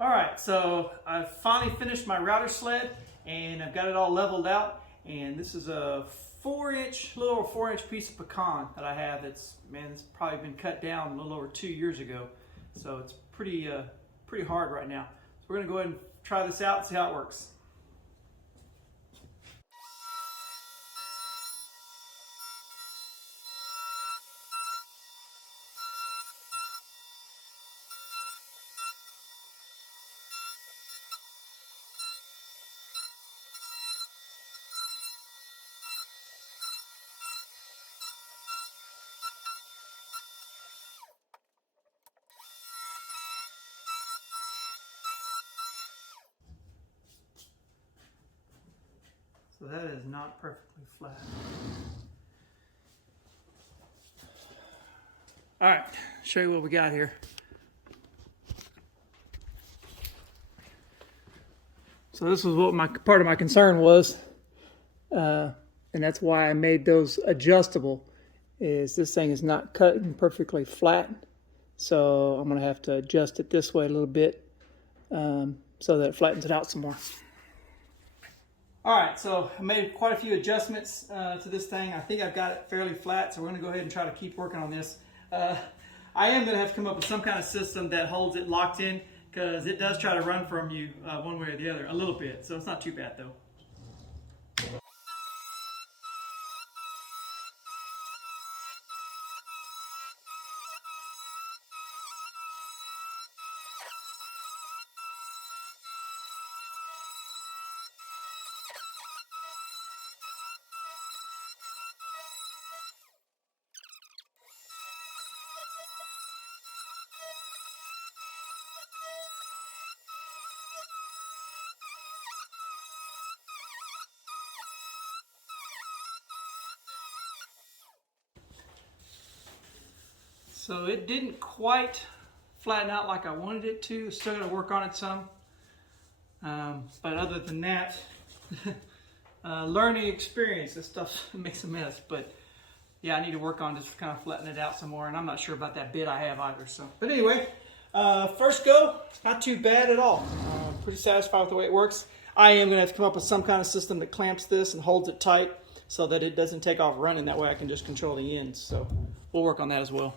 All right, so I finally finished my router sled and I've got it all leveled out. And this is a 4-inch, little over 4-inch piece of pecan that I have. It's probably been cut down a little over 2 years ago. So it's pretty hard right now. So we're gonna go ahead and try this out and see how it works. So that is not perfectly flat. All right, show you what we got here. So this was what part of my concern was, and that's why I made those adjustable. Is this thing is not cut perfectly flat, so I'm gonna have to adjust it this way a little bit so that it flattens it out some more. All right, so I made quite a few adjustments to this thing. I think I've got it fairly flat, so we're gonna go ahead and try to keep working on this. I am gonna have to come up with some kind of system that holds it locked in, because it does try to run from you one way or the other a little bit, so it's not too bad though. So it didn't quite flatten out like I wanted it to. Still got to work on it some. But other than that, learning experience. This stuff makes a mess. But yeah, I need to work on just kind of flattening it out some more. And I'm not sure about that bit I have either. So, but anyway, first go, not too bad at all. Pretty satisfied with the way it works. I am going to have to come up with some kind of system that clamps this and holds it tight so that it doesn't take off running. That way I can just control the ends. So we'll work on that as well.